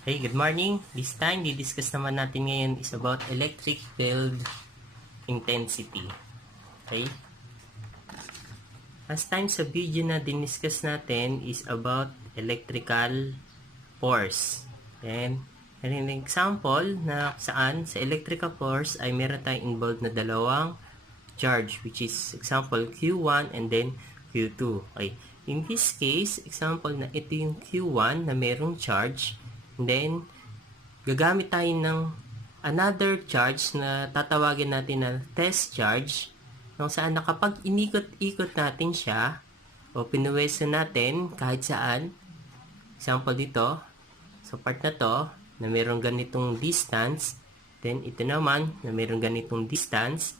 Hey, good morning. This time, di-discuss naman natin ngayon is about electric field intensity. Okay? Last time sa video na diniscuss natin is about electrical force. And an example na saan sa electrical force ay meron tayong involved na dalawang charge, which is example Q1 and then Q2. Okay? In this case, example na ito yung Q1 na merong charge. And then, gagamit tayo ng another charge na tatawagin natin na test charge, kung saan na kapag inikot-ikot natin siya o pinuwesto natin kahit saan, example dito, sa part na to, na mayroong ganitong distance, then ito naman, na mayroong ganitong distance,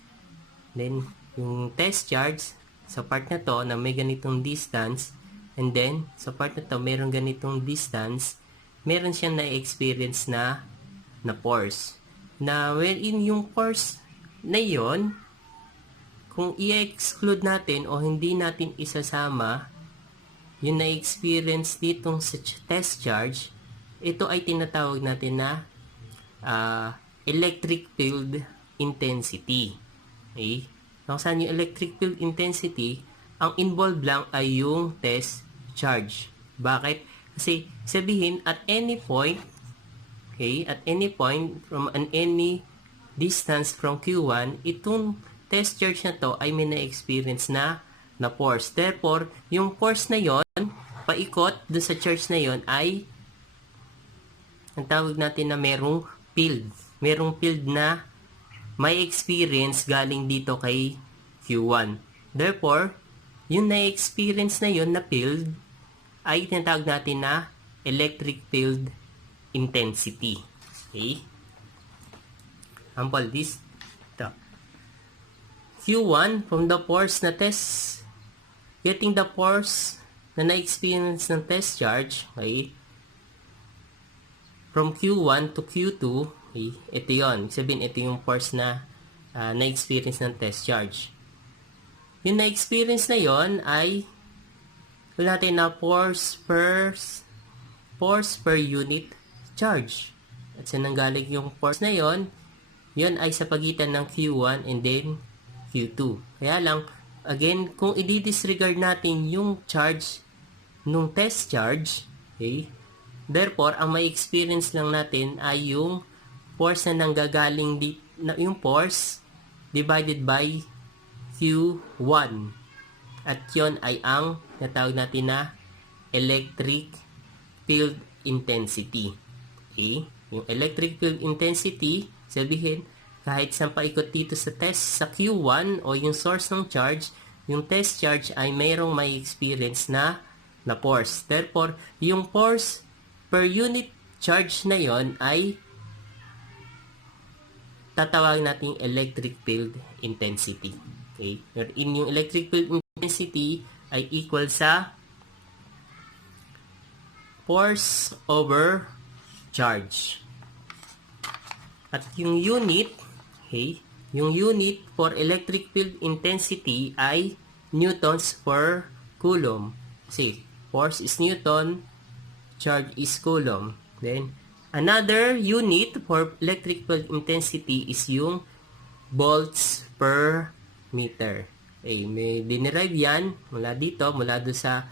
then yung test charge, sa part na to, na may ganitong distance, and then, sa part na to, mayroong ganitong distance, meron siyang na-experience na force. Na wherein yung force na yon, kung i-exclude natin o hindi natin isasama yung na-experience ditong sa test charge, ito ay tinatawag natin na electric field intensity. Okay? Kung saan yung electric field intensity, ang involved lang ay yung test charge. Bakit? Kasi sabihin at any point, okay, at any point from any distance from Q1, itong test charge na to ay may na-experience na force. Therefore, yung force na yon, paikot doon sa charge na yon ay ang tawag natin na merong field. Merong field na may experience galing dito kay Q1. Therefore, yung na-experience na yon na field ay tinatawag natin na electric field intensity. Okay? Example, this Q1 from the force na test, getting the force na na-experience ng test charge, okay? From Q1 to Q2, okay? Ito yun. Sabihin, ito yung force na na-experience ng test charge. Yung na-experience na yon ay wala natin na force per unit charge. At saan nanggaling yung force na yon? Yon ay sa pagitan ng Q1 and then Q2. Kaya lang, again, kung i-disregard natin yung charge nung test charge, okay, therefore, ang may experience lang natin ay yung force na nanggagaling yung force divided by Q1. At yon ay ang natawag natin na electric field intensity. Okay? Yung electric field intensity, sabihin, kahit saan paikot dito sa test sa Q1 o yung source ng charge, yung test charge ay mayroong may experience na force. Therefore, yung force per unit charge na yon ay tatawagin natin electric field intensity. Okay? In yung electric field intensity ay equal sa force over charge. At yung unit, okay, yung unit for electric field intensity ay newtons per coulomb. Kasi force is newton, charge is coulomb. Then, another unit for electric field intensity is yung volts per meter. Okay, may dinerive yan mula dito, mula doon sa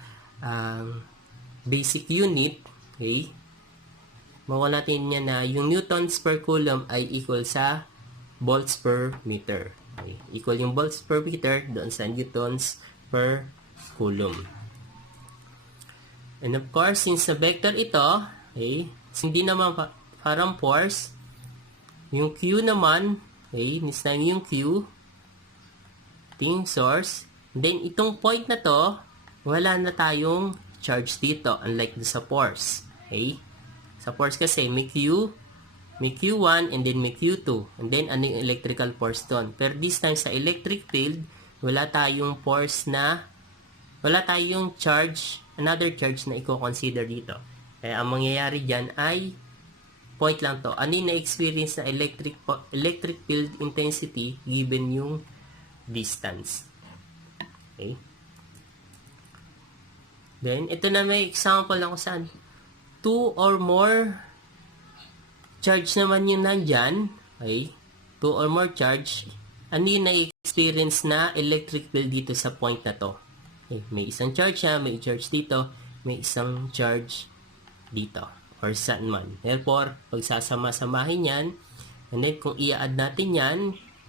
basic unit. Okay, makuha natin yan na yung newtons per coulomb ay equal sa volts per meter. Okay, equal yung volts per meter doon sa newtons per coulomb. And of course, since sa vector ito, okay, hindi naman parang force, yung Q naman, okay, this time yung Q, yung source, then itong point na to, wala na tayong charge dito, unlike sa force. Okay? Sa force kasi, may Q1, and then may Q2, and then ano yung electrical force doon. Pero this time sa electric field, wala tayong force na, wala tayong charge, another charge na i-consider dito. Kaya ang mangyayari dyan ay point lang to. Ano yung na-experience na electric field intensity given yung distance. Okay? Then, ito na may example lang kung saan 2 or more charge naman yung nandyan, okay, 2 or more charge, ano yung na-experience na electric field dito sa point na to? Okay, may isang charge siya, may charge dito, may isang charge dito, or saan man. Therefore, pag sasama-samahin yan, and then kung i-add natin yan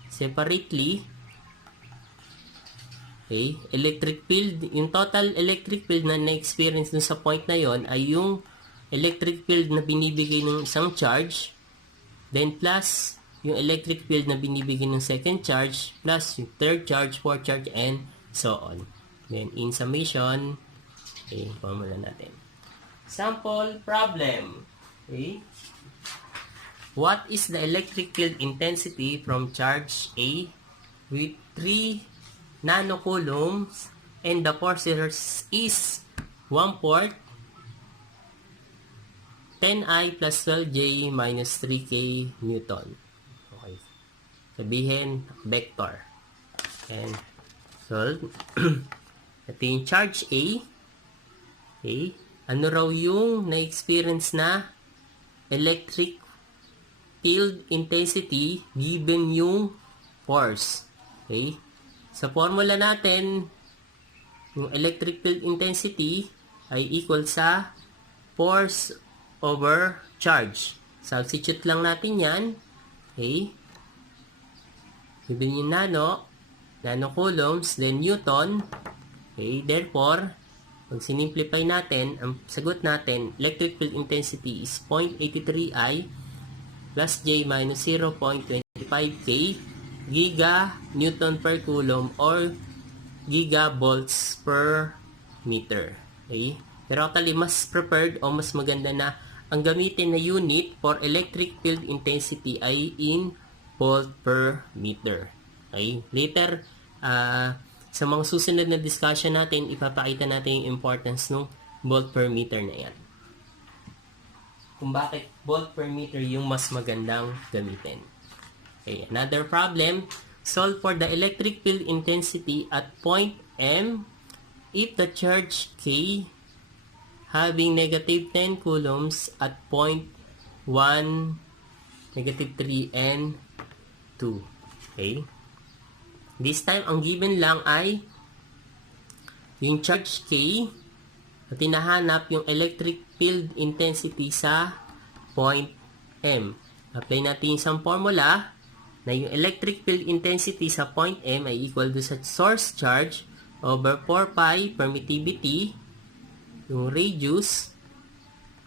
separately, okay, electric field, yung total electric field na na-experience dun sa point na yon ay yung electric field na binibigay ng isang charge, then plus yung electric field na binibigay ng second charge, plus yung third charge, fourth charge, and so on. Then, in summation, okay, formula natin. Sample problem. Okay. What is the electric field intensity from charge A with 3 nanocoulombs and the force is 1 port 10I plus 12J minus 3K Newton. Okay. Sabihin, vector. And solve. Ito yung charge A. Okay. Ano raw yung na-experience na electric field intensity given yung force? Okay. Sa formula natin, yung electric field intensity ay equal sa force over charge. Substitute lang natin yan. Okay. Given yung nanocoulombs, then Newton. Okay. Therefore, pag sinimplify natin, ang sagot natin, electric field intensity is 0.83I plus J minus 0.25K giga Newton per coulomb or gigavolts per meter. Okay. Pero actually, mas preferred o mas maganda na ang gamitin na unit for electric field intensity ay in volt per meter. Okay? Later, sa mga susunod na discussion natin, ipapakita natin yung importance ng volt per meter na yan. Kung bakit volt per meter yung mas magandang gamitin. Okay, another problem. Solve for the electric field intensity at point M if the charge K having negative 10 coulombs at point 1, negative 3, and 2. Okay? This time, ang given lang ay yung charge K at hinahanap yung electric field intensity sa point M. Apply natin yung isang formula na yung electric field intensity sa point M ay equal to sa source charge over 4 pi permittivity, yung radius,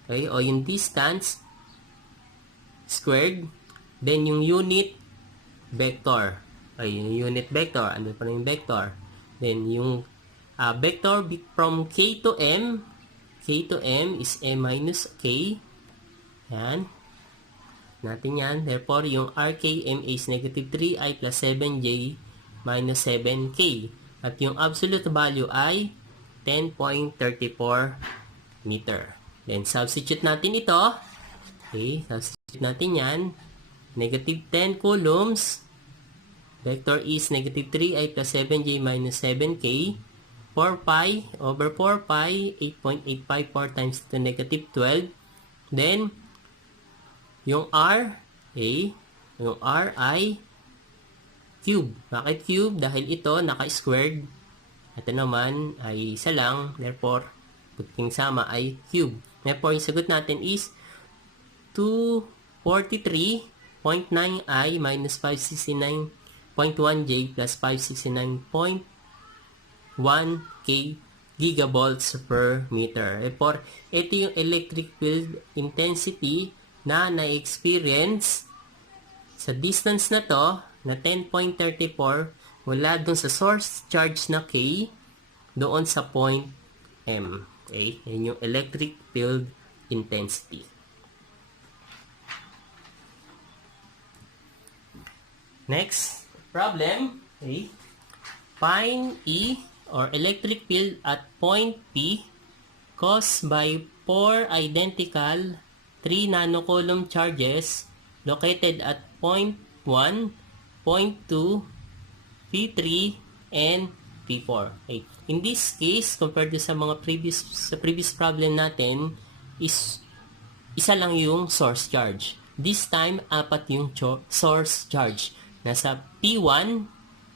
okay, o yung distance squared, then yung unit vector, ay yung unit vector, ano pa na yung vector, then yung vector from K to M is M minus K, yan, natin yan, therefore yung RKMA is negative 3I plus 7J minus 7K, at yung absolute value ay 10.34 meter. Then, substitute natin ito. Okay, substitute natin yan. Negative 10 coulombs. Vector is negative 3I plus 7J minus 7K. 4 pi over 4 pi, 8.854 times to negative 12. Then, yung R, okay, yung R ay cube. Bakit cube? Dahil ito naka-squared. Ito naman ay isa lang, therefore, pagking sama ay cube. Therefore, yung sagot natin is 243.9I minus 569.1J plus 569.1K gigavolts per meter. Therefore, ito yung electric field intensity na na-experience sa distance na to, na 10.34, wala dun sa source charge na K doon sa point M. Okay? Yan yung electric field intensity. Next problem. Okay? Find E or electric field at point P caused by 4 identical 3 nanocoulomb charges located at point 1, point 2, P3, and P4. Okay. In this case, compared to sa mga previous problem natin, is isa lang yung source charge. This time, 4 yung source charge. Nasa P1,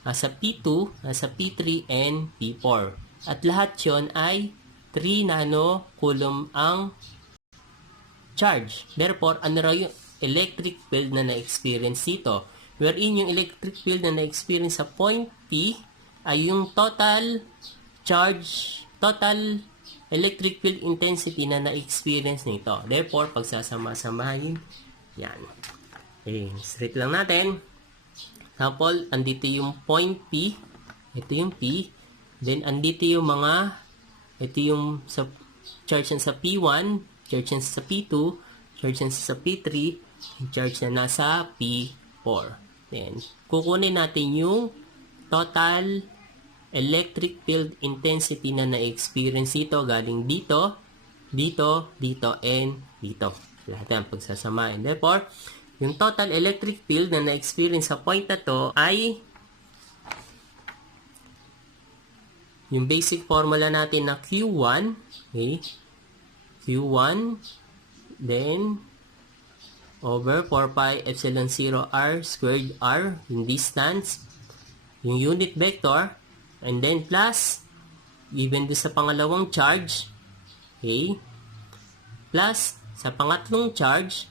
nasa P2, nasa P3, and P4. At lahat yon ay 3 nanocoulomb ang charge. Therefore, ano raw yung electric field na na-experience dito? Wherein yung electric field na na-experience sa point P ay yung total charge, total electric field intensity na na-experience nito. Therefore, pagsasama-samahin, yan. Okay, straight lang natin. Example, andito yung point P. Ito yung P. Then, andito yung ito yung sa charge sa P1, charge sa P2, charge sa P3, charge na nasa P4. Then, kukunin natin yung total electric field intensity na na-experience ito galing dito, dito, dito, and dito. Lahat yan pagsasamahin. Therefore, yung total electric field na na-experience sa point na to ay yung basic formula natin na Q1, okay? Q1, then over 4 pi epsilon 0 r squared r, yung distance, yung unit vector, and then plus, given doon sa pangalawang charge, okay, plus sa pangatlong charge,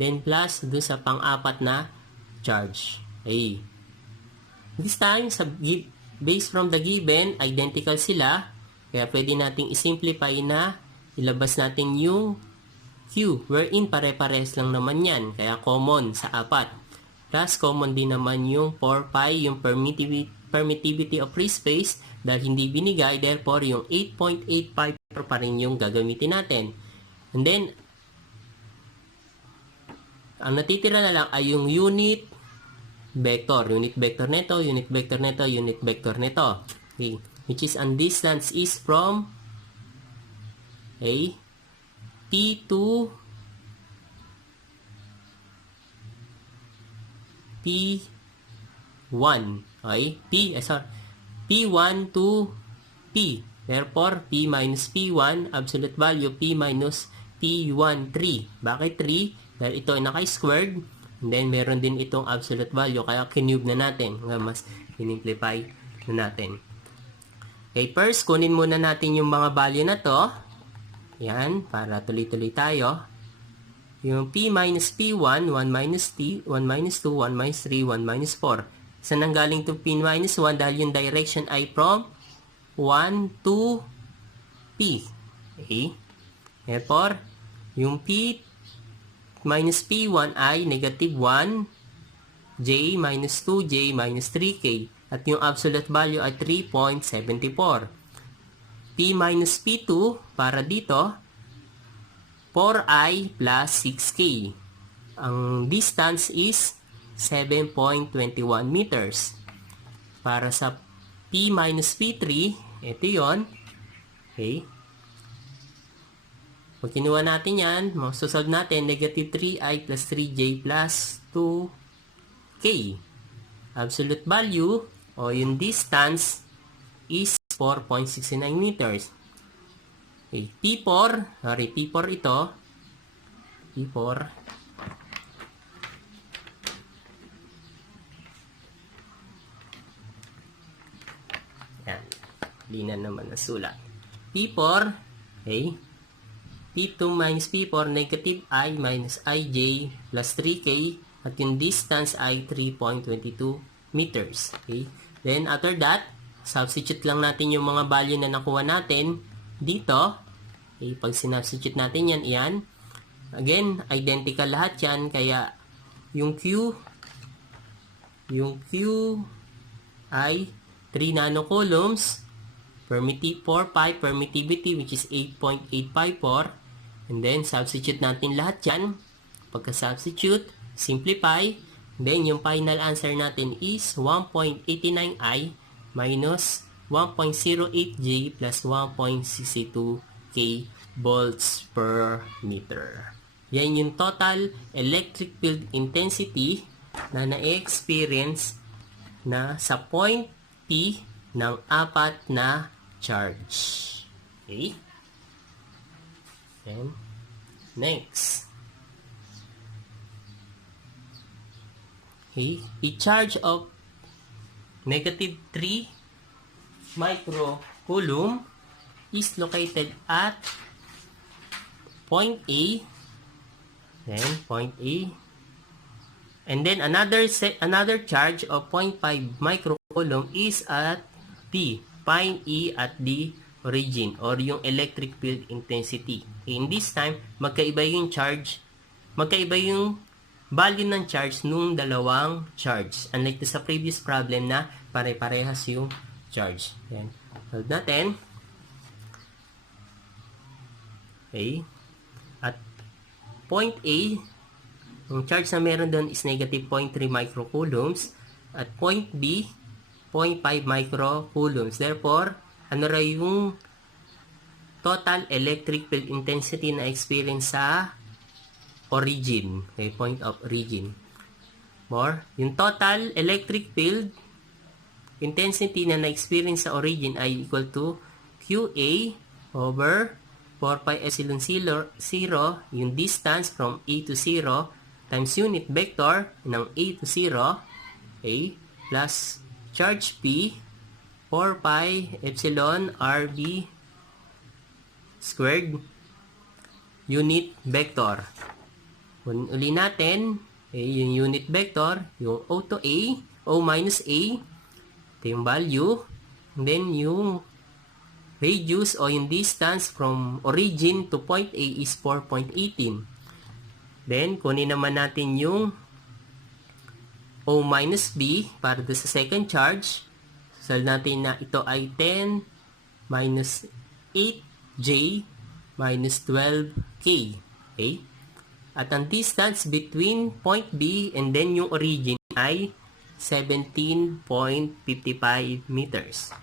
then plus doon sa pang-apat na charge. Okay. This time, based from the given, identical sila, kaya pwede nating isimplify na ilabas natin yung Q, wherein pare-pares lang naman yan, kaya common sa 4. Plus, common din naman yung 4 pi, yung permittivity of free space, dahil hindi binigay, therefore yung 8.85 pa rin yung gagamitin natin. And then, ang natitira na lang ay yung unit vector. Unit vector nito, unit vector nito, unit vector nito. Okay. Which is, ang distance is from P to P1. Okay? P1 to P. Therefore, P minus P1, absolute value, P minus P1, 3. Bakit 3? Dahil ito ay naka-squared. And then, meron din itong absolute value. Kaya, kinube na natin. Mas in-simplify na natin. Okay, first, kunin muna natin yung mga value na to. Yan, para tuloy-tuloy tayo. Yung P minus P1, 1 minus T, 1 minus 2, 1 minus 3, 1 minus 4. Saan nanggaling to P minus 1? Dahil yung direction ay from 1 to P. Okay? Therefore, yung P minus P1 ay negative 1, J minus 2, J minus 3K. At yung absolute value ay 3.74. P minus P2, para dito, 4i plus 6k. Ang distance is 7.21 meters. Para sa P minus P3, ito yon. Okay. Pag kinuha natin yan, masusolve natin, negative 3i plus 3j plus 2k. Absolute value, o yung distance, is 4.69 meters. Okay, P4 ito. P4. Yan. Linan naman ang sulat. P4, okay. P2 minus P4, negative I minus ij plus 3k. At yung distance ay 3.22 meters. Okay. Then, after that, substitute lang natin yung mga value na nakuha natin dito. Okay, pag sinubstitute natin yan. Again, identical lahat yan. Kaya, yung Q ay 3 nanocoulombs. 4 pi permittivity, which is 8.854. And then, substitute natin lahat yan. Pagka-substitute, simplify. Then, yung final answer natin is 1.89i minus 1.08J plus 1.62K volts per meter. Yan yung total electric field intensity na na-experience na sa point P ng 4 na charge. Okay? And next. Okay? A charge of negative 3 microcoulomb is located at point A, then point A, and then another charge of 0.5 microcoulomb is at P, point E at the origin or yung electric field intensity. In this time, magkaiba yung value ng charge nung dalawang charge. Unlike sa previous problem na pare-parehas yung charge. Yan. Solve natin. Okay. At point A, yung charge na meron doon is negative 0.3 microcoulombs. At point B, 0.5 microcoulombs. Therefore, ano ra yung total electric field intensity na experience sa origin, okay, point of origin. Yung total electric field intensity na na-experience sa origin ay equal to QA over 4 pi epsilon 0, yung distance from A to 0 times unit vector ng A to 0, okay, plus charge P 4 pi epsilon RB squared unit vector. Uli natin, yung unit vector, yung O to A, O minus A, ito yung value, and then yung radius o yung distance from origin to point A is 4.18. Then, kunin naman natin yung O minus B para sa second charge. Solve natin na ito ay 10 minus 8J minus 12K. Okay? At ang distance between point B and then yung origin ay 17.55 meters.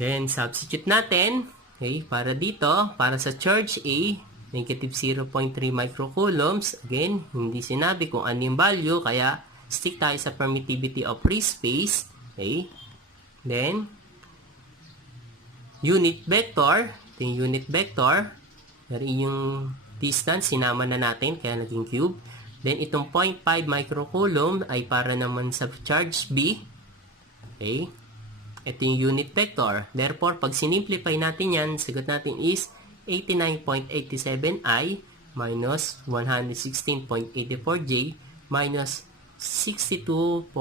Then, substitute natin. Okay, para dito, para sa charge A, negative 0.3 microcoulombs. Again, hindi sinabi kung ano yung value, kaya stick tayo sa permittivity of free space. Okay. Then, unit vector. Ito yung unit vector. Yung distance, sinama na natin, kaya naging cube. Then, itong 0.5 microcoulomb ay para naman sa charge B. Okay. Ito yung unit vector. Therefore, pag sinimplify natin yan, sagot natin is 89.87 I minus 116.84 J minus 62.91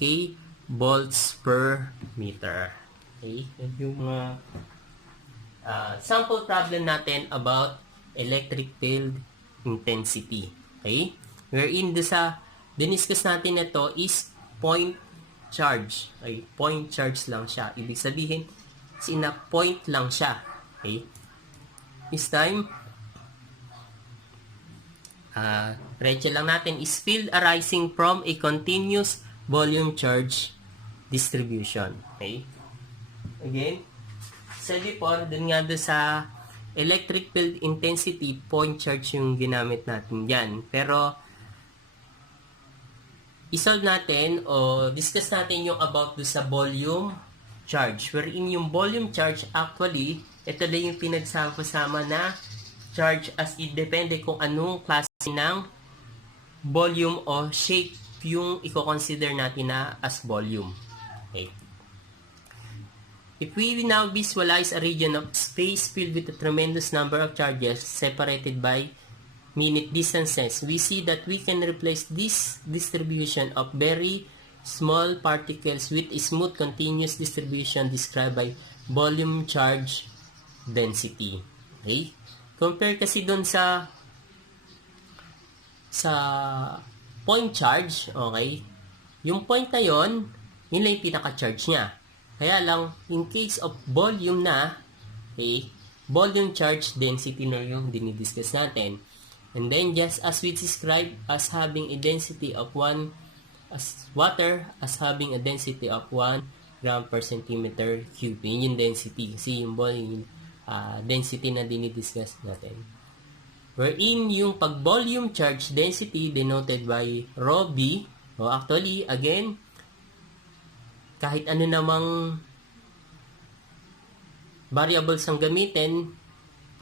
K volts per meter. Okay. Yung sample problem natin about electric field intensity. Okay? Wherein diniscuss natin na to is point charge. Okay? Point charge lang siya. Ibig sabihin, sina point lang siya. Okay? This time, diretso lang natin is field arising from a continuous volume charge distribution. Okay? Again, said before, dun nga doon sa electric field intensity, point charge yung ginamit natin yan. Pero, isolve natin o discuss natin yung about do sa volume charge. Wherein yung volume charge actually, ito lang yung pinagsama-sama na charge as it depende kung anong klase ng volume o shape yung i-consider natin na as volume. Okay. If we now visualize a region of space filled with a tremendous number of charges separated by minute distances, we see that we can replace this distribution of very small particles with a smooth continuous distribution described by volume charge density. Okay? Compare kasi dun sa point charge, okay? Yung point na yon, yun lang yung pinaka-charge niya. Kaya lang, in case of volume na, okay, volume charge density na yung dinidiscuss natin. And then, just as we describe as having a density of water as having a density of 1 gram per centimeter cube. Yun yung density. Kasi yung volume, density na dinidiscuss natin. Wherein yung pag-volume charge density denoted by rho B, o actually, again, kahit ano namang variables ang gamitin,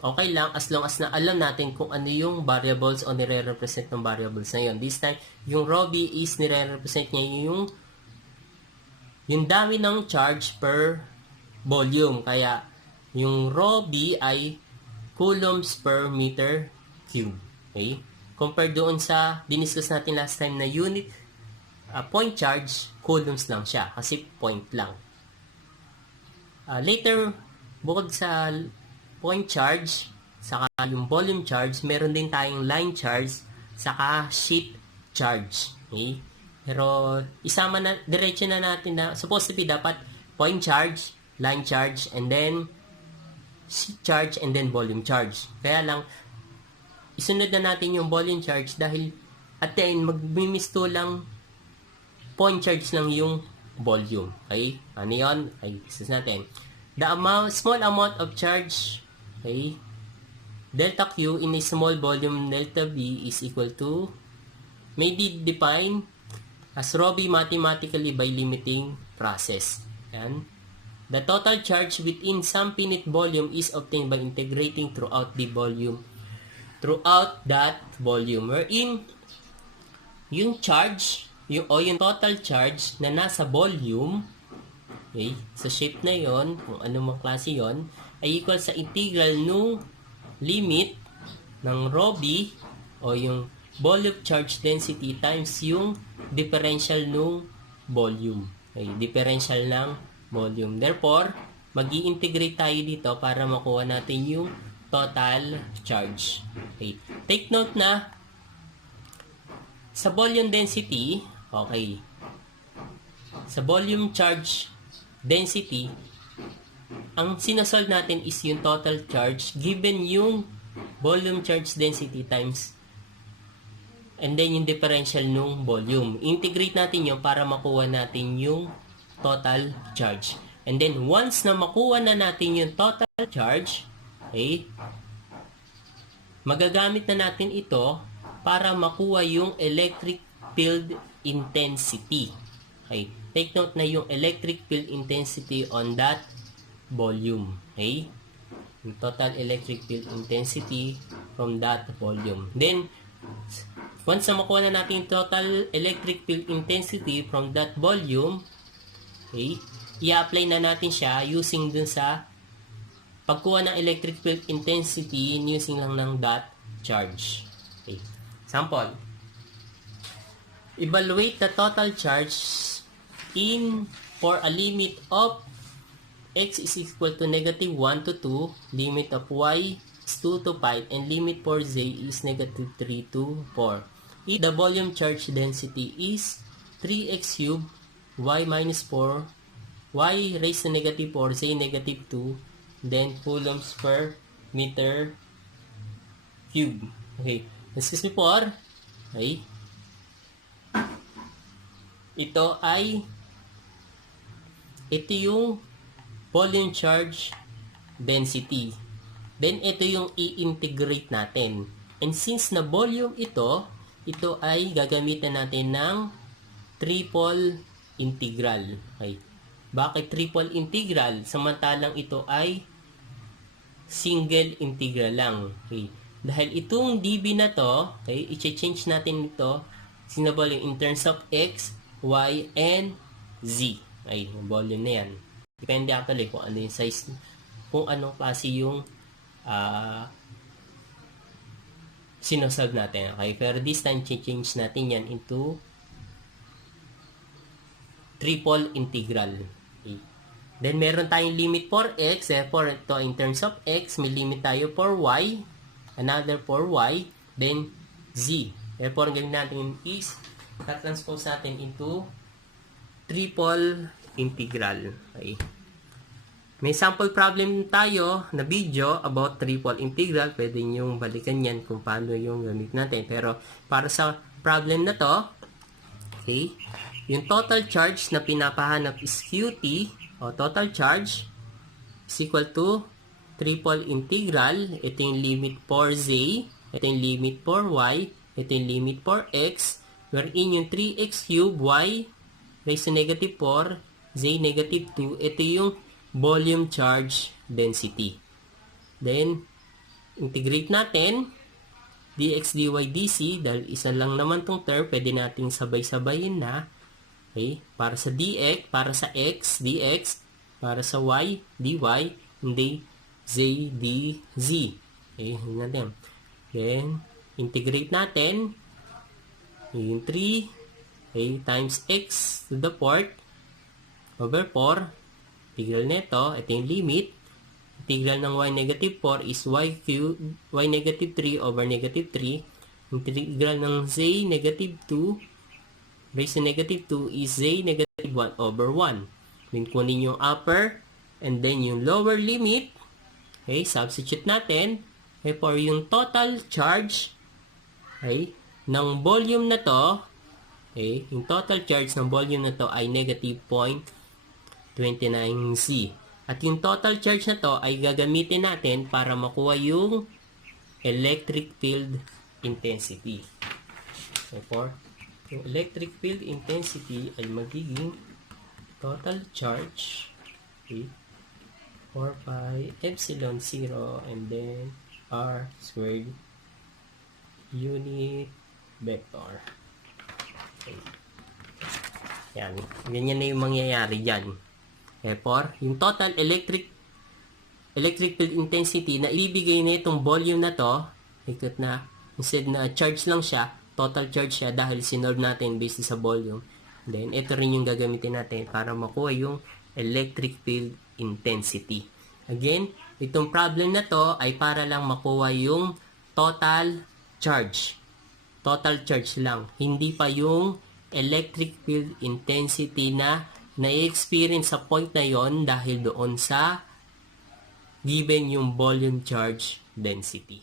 Okay lang as long as na alam natin kung ano yung variables o nire-represent ng variables na yun. This time, yung rho B is nire-represent niya yung dami ng charge per volume. Kaya, yung rho B ay coulombs per meter cube. Okay? Compared doon sa diniscuss natin last time na unit point charge, coulombs lang siya kasi point lang. Later, bukod sa point charge, saka yung volume charge, meron din tayong line charge, saka sheet charge. Okay? Pero, isama na, diretso na natin na, supposed to be dapat point charge, line charge, and then sheet charge, and then volume charge. Kaya lang, isunod na natin yung volume charge dahil at the end, magbimisto lang point charge lang yung volume. Okay? Ano yun? Ay, isus natin. The small amount of charge, okay, delta Q in a small volume delta V is equal to, may be defined as rho B mathematically by limiting process. Yan. The total charge within some finite volume is obtained by integrating throughout that volume, wherein yung charge, yung total charge na nasa volume, okay, sa shape na yon, kung ano mang klase yon, ay equal sa integral nung limit ng rho B o yung volume charge density times yung differential nung volume. Okay, differential ng volume. Therefore, mag-i-integrate tayo dito para makuha natin yung total charge. Okay. Take note na sa volume density, okay, sa volume charge density, ang sinasolve natin is yung total charge given yung volume charge density times and then yung differential nung volume. Integrate natin yun para makuha natin yung total charge. And then once na makuha na natin yung total charge, okay, magagamit na natin ito para makuha yung electric field intensity. Okay. Take note na yung electric field intensity on that volume. Okay? Yung total electric field intensity from that volume. Then, once na makuha na natin yung total electric field intensity from that volume, okay, i-apply na natin siya using dun sa pagkuha ng electric field intensity using lang ng dot charge. Okay. Example. Evaluate the total charge for a limit of x is equal to negative 1 to 2, limit of y is 2 to 5, and limit for z is negative 3 to 4. If the volume charge density is 3x cubed, y minus 4, y raised to negative 4, z negative 2, then coulombs per meter cube. Okay. Excuse me for, okay, ito yung volume charge density. Then, ito yung i-integrate natin. And since na volume ito ay gagamitan natin ng triple integral. Okay. Bakit triple integral? Samantalang ito ay single integral lang. Okay. Dahil itong dB na to, okay, i-change natin ito sa volume in terms of x, y, and z. Ay, yung volume na yan. Depende actually kung ano yung size, kung anong klase yung sinosolve natin. Okay, pero this time, change natin yan into triple integral. Okay. Then, meron tayong limit for x. Therefore, ito in terms of x, may limit tayo for y, another for y, then z. Therefore, ang gawin natin is, transpose natin into triple integral. Okay. May sample problem tayo na video about triple integral. Pwede nyo balikan yan kung paano yung gamit natin. Pero para sa problem na to, okay, yung total charge na pinapahanap is QT o total charge is equal to triple integral. Ito yung limit for z, ito yung limit for y, ito yung limit for x, wherein yung 3x cube, y raised to negative 4, z negative 2, ito yung volume charge density. Then, integrate natin, dx, dy, dc, dahil isa lang naman tong term, pwede nating sabay-sabayin na. Okay? Para sa dx, para sa x, dx, para sa y, dy, hindi z, dz. Okay? Yun natin. Then, integrate natin, yung 3, okay, times x to the fourth, over 4, integral nito, ito yung limit. Integral ng y negative 4 is y cubed, y negative 3 over negative 3. Integral ng z negative 2 raised to negative 2 is z negative 1 over 1. Then kunin yung upper and then yung lower limit. Okay, substitute natin. Okay, for yung total charge, okay, ng volume na to, okay, yung total charge ng volume na to ay negative 0.29C. At yung total charge na to ay gagamitin natin para makuha yung electric field intensity. Therefore, yung electric field intensity ay magiging total charge, okay, 4 pi epsilon 0 and then r squared unit vector. Okay. Yan. Ganyan na yung mangyayari dyan. Therefore, yung total electric field intensity na ibibigay na itong volume na to, ikot na, instead na charge lang siya, total charge siya dahil sinolve natin based sa volume. Then, ito rin yung gagamitin natin para makuha yung electric field intensity. Again, itong problem na to ay para lang makuha yung total charge. Total charge lang. Hindi pa yung electric field intensity na na-experience sa point na yon dahil doon sa given yung volume charge density.